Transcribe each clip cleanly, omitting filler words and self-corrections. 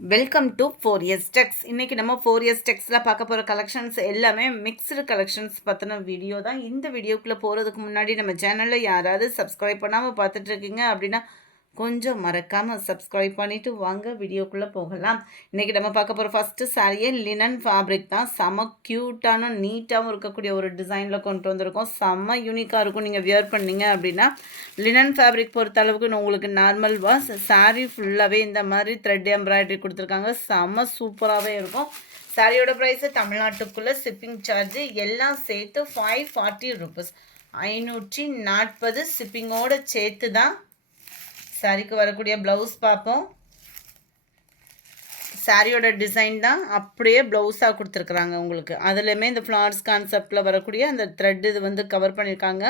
Welcome to 4S டெக்ஸ். இன்றைக்கி நம்ம 4S டெக்ஸில் பார்க்க போகிற கலெக்ஷன்ஸ் எல்லாமே மிக்ஸ்டு கலெக்ஷன்ஸ் பற்றின வீடியோ தான். இந்த வீடியோக்குள்ளே போகிறதுக்கு முன்னாடி நம்ம சேனலில் யாராவது சப்ஸ்கிரைப் பண்ணாமல் பார்த்துட்ருக்கீங்க அப்படின்னா கொஞ்சம் மறக்காமல் சப்ஸ்கிரைப் பண்ணிவிட்டு வாங்க வீடியோக்குள்ளே போகலாம். இன்றைக்கி நம்ம பார்க்க போகிற ஃபஸ்ட்டு சாரியே லினன் ஃபேப்ரிக் தான். செம்ம க்யூட்டான நீட்டாகவும் இருக்கக்கூடிய ஒரு டிசைனில் கொண்டு வந்திருக்கோம். செம்ம யூனிக்காக இருக்கும். நீங்கள் வியர் பண்ணிங்க அப்படின்னா லினன் ஃபேப்ரிக் பொறுத்த அளவுக்கு உங்களுக்கு நார்மல் வாஸ் சாரீ ஃபுல்லாகவே இந்த மாதிரி த்ரெட் எம்ப்ராய்டரி கொடுத்துருக்காங்க. செம்ம சூப்பராகவே இருக்கும். சாரியோட ப்ரைஸு தமிழ்நாட்டுக்குள்ளே ஷிப்பிங் சார்ஜு எல்லாம் சேர்த்து 540 ருபீஸ், 540 ஷிப்பிங்கோடு சேர்த்து தான். சாரிக்கு வரக்கூடிய ப்ளவுஸ் பார்ப்போம். சாரியோட டிசைன் தான் அப்படியே ப்ளவுஸாக கொடுத்துருக்குறாங்க உங்களுக்கு. அதுலேயுமே இந்த ஃப்ளார்ஸ் கான்செப்டில் வரக்கூடிய அந்த த்ரெட் இது வந்து கவர் பண்ணியிருக்காங்க.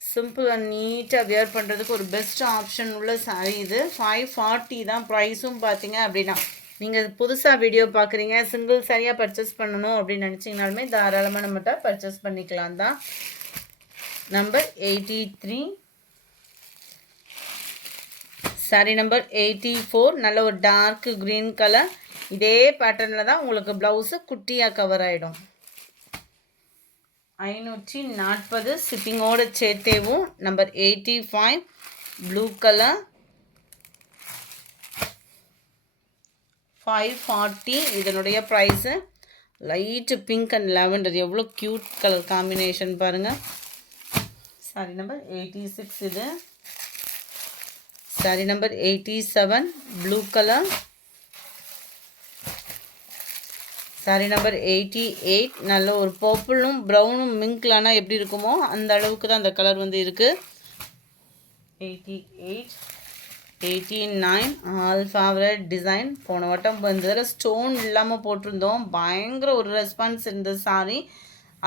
சிம்பிள் அண்ட் நீட்டாக வியர் பண்ணுறதுக்கு ஒரு பெஸ்ட் ஆப்ஷன் உள்ள சாரீ இது. 540 தான் ப்ரைஸும் பார்த்தீங்க அப்படின்னா. நீங்கள் புதுசாக வீடியோ பார்க்குறீங்க, சிங்கிள் சாரியாக பர்ச்சேஸ் பண்ணணும் அப்படின்னு நினச்சிங்கனாலுமே தாராளமாக நம்மகிட்ட பர்ச்சேஸ் பண்ணிக்கலாம் தான். நம்பர் 83 சாரி நம்பர் 84 நல்ல ஒரு டார்க் க்ரீன் கலர். இதே பேட்டர்னில் தான் உங்களுக்கு ப்ளவுஸு குட்டியாக கவர் ஆகிடும். 540 ஷிப்பிங்கோடு சேர்த்தேவும். நம்பர் 85 ப்ளூ கலர், 540 இதனுடைய price. Light pink and lavender எவ்வளோ க்யூட் கலர் காம்பினேஷன் பாருங்கள். சாரி நம்பர் 86 இது. Sari number 87 blue colour. Sari number 88 நல்ல ஒரு பர்பிளும் ப்ரௌனும் மிங்க்லானா எப்படி இருக்குமோ அந்த அளவுக்கு தான் அந்த கலர் வந்து இருக்குது. 88 89 ஆல் ஃபேவரட் டிசைன். போன வட்டம் இந்த ஸ்டோன் இல்லாமல் போட்டிருந்தோம். பயங்கர ஒரு ரெஸ்பான்ஸ் இந்த சாரி.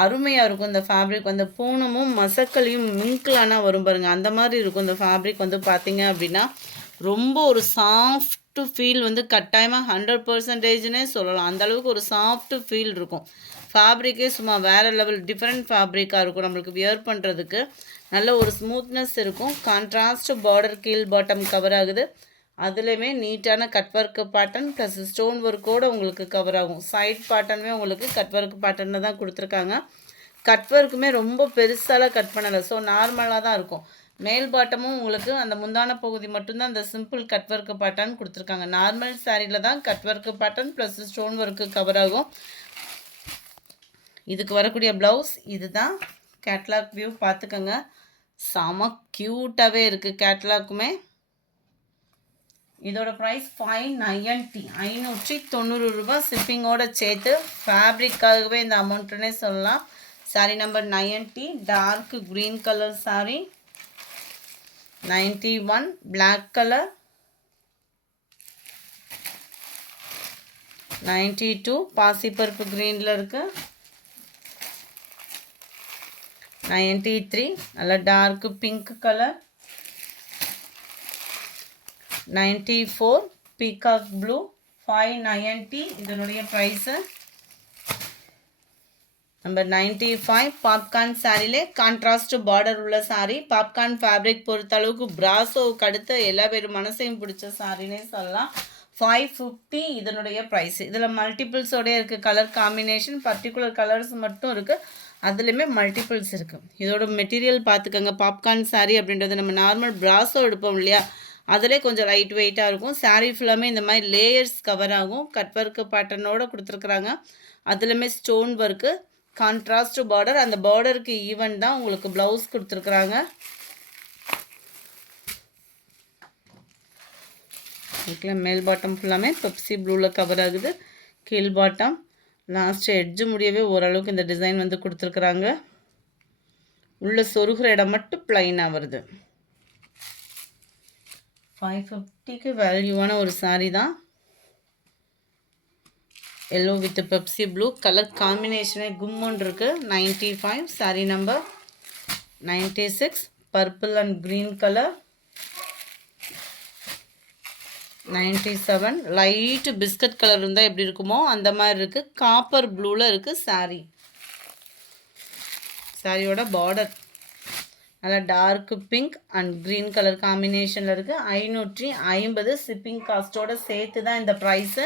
அருமையாக இருக்கும். இந்த ஃபேப்ரிக் வந்து பூனமும் மசக்கலையும் மிங்க்லானா வரும் பாருங்கள், அந்த மாதிரி இருக்கும். இந்த ஃபேப்ரிக் வந்து பார்த்திங்க அப்படின்னா ரொம்ப ஒரு சாஃப்ட்டு ஃபீல் வந்து கட்டாயமாக 100%னே சொல்லலாம். அந்தளவுக்கு ஒரு சாஃப்ட்டு ஃபீல் இருக்கும். ஃபேப்ரிக்கே சும்மா வேறு லெவல் டிஃப்ரெண்ட் ஃபேப்ரிக்காக இருக்கும். நம்மளுக்கு வியர் பண்ணுறதுக்கு நல்ல ஒரு ஸ்மூத்னஸ் இருக்கும். கான்ட்ராஸ்ட் பார்டர் கீழ் பாட்டம் கவர் ஆகுது. அதுலேயுமே நீட்டான cut work pattern plus stone ஒர்க்கோடு உங்களுக்கு கவர் ஆகும். சைட் பேட்டர்னுமே உங்களுக்கு கட் ஒர்க் பேட்டர்னில் தான் கொடுத்துருக்காங்க. கட் ஒர்க்குமே ரொம்ப பெருசாலாம் கட் பண்ணலை. ஸோ நார்மலாக தான் இருக்கும். மேல் பாட்டமும் உங்களுக்கு அந்த முந்தான பகுதி மட்டும்தான் அந்த சிம்பிள் கட் ஒர்க்கு பேட்டர்ன் கொடுத்துருக்காங்க. நார்மல் சாரியில் தான் cut work pattern plus stone work cover ஆகும். இதுக்கு வரக்கூடிய ப்ளவுஸ் இது தான். கேட்லாக் வியூ பார்த்துக்கோங்க. செம க்யூட்டாகவே இருக்குது கேட்லாக்குமே. இதோட ப்ரைஸ் 590 590 ரூபா ஷிப்பிங்கோடு சேர்த்து. ஃபேப்ரிக்காகவே இந்த அமௌண்ட்டுன்னே சொல்லலாம். Sari number 90 dark green colour sari. 91 black colour. 92 பாசிப்பருப்பு க்ரீனில் இருக்குது. 93 நல்ல dark pink colour. 94 peacock blue. 590 இதனுடைய ப்ரைஸு. நம்பர் 95 பாப்கார்ன் சாரிலே கான்ட்ராஸ்ட் பார்டர் உள்ள சாரி. பாப்கார்ன் ஃபேப்ரிக் பொறுத்த அளவுக்கு பிராசோவுக்கு அடுத்த எல்லா பேரும் மனசையும் பிடிச்ச சாரினே சொல்லலாம். 550 இதனுடைய ப்ரைஸ். இதில் மல்டிபிள்ஸோடய இருக்குது கலர் காம்பினேஷன். பர்டிகுலர் கலர்ஸ் மட்டும் இருக்குது, அதுலேயுமே மல்டிபிள்ஸ் இருக்குது. இதோட மெட்டீரியல் பார்த்துக்கோங்க. பாப்கார்ன் சாரி அப்படின்றது நம்ம நார்மல் பிராசோ எடுப்போம் இல்லையா, அதிலே கொஞ்சம் லைட் வெயிட்டாக இருக்கும். சாரீ ஃபுல்லாமே இந்த மாதிரி லேயர்ஸ் கவர் ஆகும். கட் ஒர்க்கு பேட்டர்னோடு கொடுத்துருக்குறாங்க. அதுலேயுமே ஸ்டோன் ஒர்க்கு கான்ட்ராஸ்ட் பார்டர். அந்த பார்டருக்கு ஈவன் தான் உங்களுக்கு ப்ளவுஸ் கொடுத்துருக்குறாங்க. இதுக்கெல்லாம் மேல் பாட்டம் ஃபுல்லாமே பெப்சி ப்ளூவில் கவர் ஆகுது. கீழ் பாட்டம் லாஸ்ட் எட்ஜு முடியவே ஓரளவுக்கு இந்த டிசைன் வந்து கொடுத்துருக்குறாங்க. உள்ள சொருகிற இடம் மட்டும் ப்ளைனாக வருது. 550க்கு வேல்யூவான ஒரு சாரீ தான். Yellow with Pepsi blue colour காம்பினேஷனே கும்முன்னு இருக்குது. 95 sari number 96 purple and green colour. 97 light biscuit colour இருந்தால் எப்படி இருக்குமோ அந்த மாதிரி இருக்குது. காப்பர் ப்ளூவில் இருக்குது சாரீ. சாரியோட பார்டர் நல்லா dark pink and green colour காம்பினேஷனில் இருக்குது. 550 ஷிப்பிங் காஸ்ட்டோடு சேர்த்து தான் இந்த ப்ரைஸு.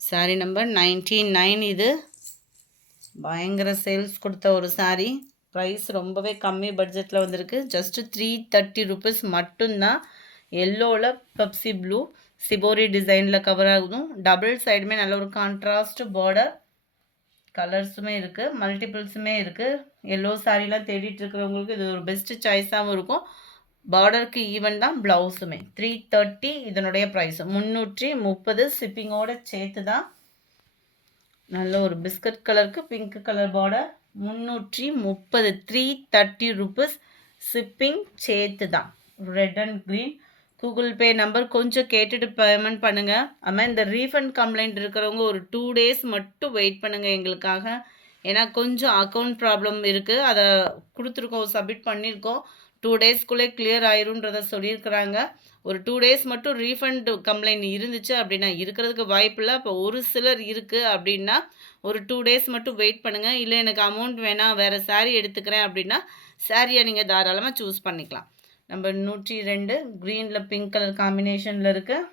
சாரீ நம்பர் 99. இது பயங்கர சேல்ஸ் கொடுத்த ஒரு சாரீ. ப்ரைஸ் ரொம்பவே கம்மி பட்ஜெட்டில் வந்திருக்கு. ஜஸ்ட்டு 330 ருபீஸ் மட்டும்தான். எல்லோவில் பெப்சி ப்ளூ சிபோரி டிசைனில் கவர் ஆகுதும். டபுள் சைடுமே நல்ல ஒரு கான்ட்ராஸ்ட் பார்டர். கலர்ஸுமே இருக்குது, மல்டிபிள்ஸுமே இருக்குது. எல்லோ சாரீலாம் தேடிட்டு இருக்கிறவங்களுக்கு இது ஒரு பெஸ்ட்டு சாய்ஸாகவும் இருக்கும். பார்டருக்கு ஈவன் தான் ப்ளவுஸுமே. 330 இதனுடைய ப்ரைஸ். 330 ஷிப்பிங்கோடு சேர்த்து தான். நல்ல ஒரு பிஸ்கட் கலருக்கு pink colour border. 330 330 rupees shipping சேர்த்து தான். Red and green. Google Pay number கொஞ்சம் கேட்டுட்டு பேமெண்ட் பண்ணுங்கள். அதுமாதிரி இந்த ரீஃபண்ட் கம்ப்ளைண்ட் இருக்கிறவங்க ஒரு 2 டேஸ் மட்டும் வெயிட் பண்ணுங்கள் எங்களுக்காக. ஏன்னா கொஞ்சம் அக்கௌண்ட் ப்ராப்ளம் இருக்குது. அதை கொடுத்துருக்கோம், சப்மிட் பண்ணியிருக்கோம். 2 டேஸ்க்குள்ளே கிளியர் ஆயிருன்றதை சொல்லியிருக்கிறாங்க. ஒரு 2 டேஸ் மட்டும் ரீஃபண்ட் கம்ப்ளைண்ட் இருந்துச்சு அப்படின்னா, இருக்கிறதுக்கு வாய்ப்பில்லை. அப்போ ஒரு சிலர் இருக்குது அப்படின்னா ஒரு 2 டேஸ் மட்டும் வெயிட் பண்ணுங்கள். இல்லை எனக்கு அமௌண்ட் வேணாம், வேறு சாரீ எடுத்துக்கிறேன் அப்படின்னா சாரியை நீங்கள் தாராளமாக சூஸ் பண்ணிக்கலாம். நம்பர் 102 க்ரீனில் பிங்க் கலர் காம்பினேஷனில் இருக்குது.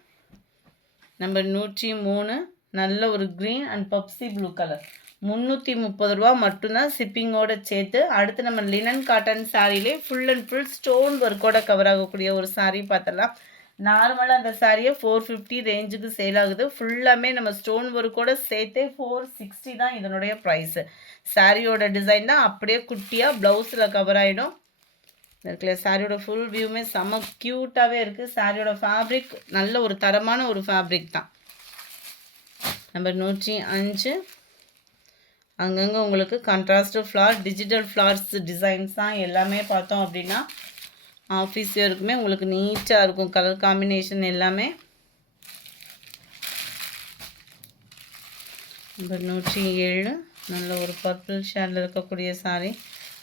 நம்பர் 103 நல்ல ஒரு green and Pepsi blue colour. 330 ரூபா மட்டும்தான் ஷிப்பிங்கோடு சேர்த்து. அடுத்து நம்ம லினன் காட்டன் சாரிலே ஃபுல் அண்ட் ஃபுல் ஸ்டோன் ஒர்க்கோட கவர் ஆகக்கூடிய ஒரு சாரீ பார்த்தலாம். நார்மலாக அந்த சாரியை 450 ரேஞ்சுக்கு சேல் ஆகுது. ஃபுல்லாமே நம்ம ஸ்டோன் ஒர்க்கோட சேர்த்தே 460 தான் இதனுடைய ப்ரைஸு. சாரியோட டிசைன் தான் அப்படியே குட்டியாக ப்ளவுஸில் கவர் ஆகிடும். இருக்குல்ல, சாரியோட ஃபுல் வியூமே செம்ம க்யூட்டாகவே இருக்குது. சாரியோட ஃபேப்ரிக் நல்ல ஒரு தரமான ஒரு ஃபேப்ரிக் தான். நம்பர் 105 அங்கங்கே உங்களுக்கு contrast flower, digital flowers designs தான் எல்லாமே பார்த்தோம் அப்படின்னா ஆஃபீஸ் வேருக்குமே உங்களுக்கு நீட்டாக இருக்கும். கலர் காம்பினேஷன் எல்லாமே. நம்பர் 107 நல்ல ஒரு பர்பிள் ஷேடில் இருக்கக்கூடிய சாரீ.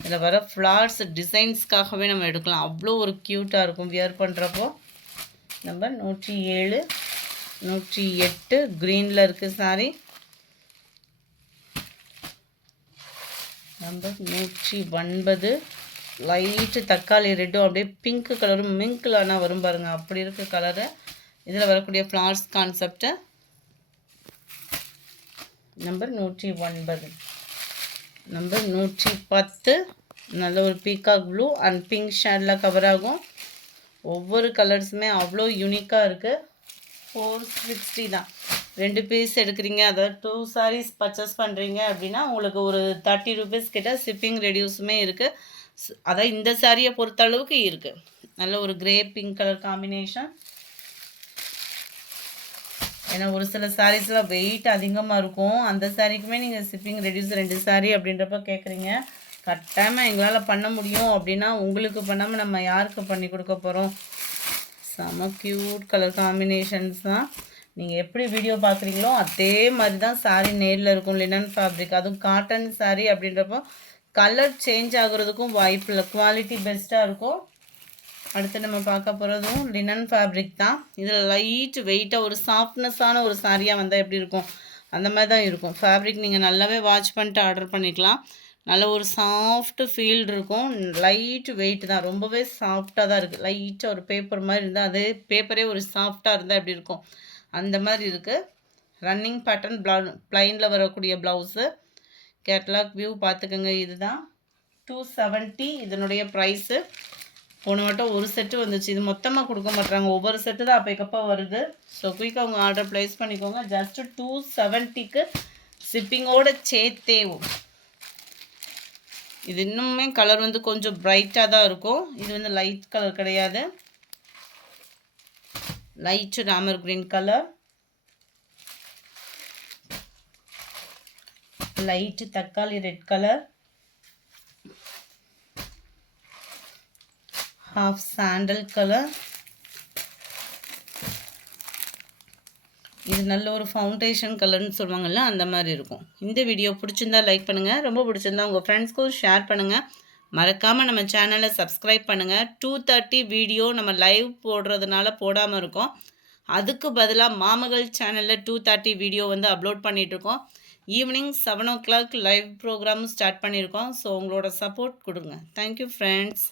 இதில் வர ஃப்ளார்ஸ் டிசைன்ஸ்க்காகவே நம்ம எடுக்கலாம். அவ்வளோ ஒரு க்யூட்டாக இருக்கும் வியர் பண்ணுறப்போ. நம்பர் 107 108 க்ரீனில் இருக்குது சாரீ. நம்பர் 109 லைட்டு தக்காளி ரெட்டும் அப்படியே பிங்க் கலரும் மிங்க்கில் ஆனால் வரும் பாருங்கள், அப்படி இருக்குது கலரு. இதில் வரக்கூடிய ஃப்ளார்ஸ் கான்செப்டு. நம்பர் 109. நம்பர் 110 நல்ல ஒரு பீகாக் ப்ளூ அண்ட் பிங்க் ஷேடில் கவர் ஆகும். ஒவ்வொரு கலர்ஸுமே அவ்வளோ யூனிக்காக இருக்குது. 460 தான். 2 பீஸ் எடுக்கிறீங்க, அதாவது 2 சாரீஸ் பர்ச்சேஸ் பண்ணுறீங்க அப்படின்னா உங்களுக்கு ஒரு 30 ருபீஸ் கிட்ட ஷிப்பிங் ரெடியூஸுமே இருக்குது. அதான் இந்த சாரியை பொறுத்த அளவுக்கு இருக்குது. நல்ல ஒரு கிரே பிங்க் கலர் காம்பினேஷன். ஏன்னா ஒரு சில சாரீஸ்லாம் வெயிட் அதிகமாக இருக்கும். அந்த சாரீக்குமே நீங்கள் ஷிப்பிங் ரெடியூஸ் 2 சாரீ அப்படின்றப்ப கேட்குறீங்க. கட்டாயமாக எங்களால் பண்ண முடியும் அப்படின்னா உங்களுக்கு பண்ணாமல் நம்ம யாருக்கு பண்ணி கொடுக்க போகிறோம். செம க்யூட் கலர் காம்பினேஷன்ஸ் தான். நீங்கள் எப்படி வீடியோ பார்க்குறீங்களோ அதே மாதிரி தான் சாரீ நேரில் இருக்கும். லினன் ஃபேப்ரிக், அதுவும் காட்டன் சாரீ அப்படின்றப்போ கலர் சேஞ்ச் ஆகுறதுக்கும் வாய்ப்பு இல்லை. குவாலிட்டி பெஸ்ட்டாக இருக்கும். அடுத்து நம்ம பார்க்க போகிறதும் லினன் ஃபேப்ரிக் தான். இதில் லைட் வெயிட்டாக ஒரு சாஃப்ட்னஸான ஒரு சாரியாக வந்தால் எப்படி இருக்கும் அந்த மாதிரி தான் இருக்கும். ஃபேப்ரிக் நீங்கள் நல்லாவே வாட்ச் பண்ணிட்டு ஆர்டர் பண்ணிக்கலாம். நல்ல ஒரு சாஃப்ட் ஃபீல் இருக்கும். லைட் வெயிட் தான், ரொம்பவே சாஃப்டாக தான் இருக்குது. லைட்டாக ஒரு பேப்பர் மாதிரி இருந்தால் அதே பேப்பரே ஒரு சாஃப்டாக இருந்தால் எப்படி இருக்கும் அந்த மாதிரி இருக்குது. ரன்னிங் பேட்டர்ன் ப்ளைனில் வரக்கூடிய ப்ளவுஸு. கேட்லாக் வியூ பார்த்துக்கோங்க. இதுதான் 270 இதனுடைய ப்ரைஸு. போன வட்டம் ஒரு செட்டு வந்துச்சு, இது மொத்தமாக கொடுக்க மாட்டாங்க, ஒவ்வொரு செட்டு தான் அப்போக்கப்போ வருது. ஸோ குயிக்காக அவங்க ஆர்டர் ப்ளேஸ் பண்ணிக்கோங்க. ஜஸ்ட்டு 270க்கு ஷிப்பிங்கோடு சேர்த்தேவும். இது இன்னுமே கலர் வந்து கொஞ்சம் பிரைட்டாக தான் இருக்கும். இது வந்து லைட் கலர் கிடையாது, light Ramar green colour, light தக்காளி red colour, half sandal colour. இது நல்ல ஒரு ஃபவுண்டேஷன் கலர்னு சொல்லுவாங்கள்ல அந்த மாதிரி இருக்கும். இந்த வீடியோ பிடிச்சிருந்தா லைக் பண்ணுங்கள், ரொம்ப பிடிச்சிருந்தா உங்கள் ஃப்ரெண்ட்ஸ்க்கும் ஷேர் பண்ணுங்கள். மறக்காமல் நம்ம சேனலை சப்ஸ்கிரைப் பண்ணுங்கள். 2:30 வீடியோ நம்ம லைவ் போடுறதுனால போடாமல் இருக்கோம். அதுக்கு பதிலாக மாமகள் சேனலில் 2:30 வீடியோ வந்து அப்லோட் பண்ணிகிட்ருக்கோம். Evening 7 o'clock live program start பண்ணியிருக்கோம். ஸோ உங்களோட சப்போர்ட் கொடுங்க. Thank you friends.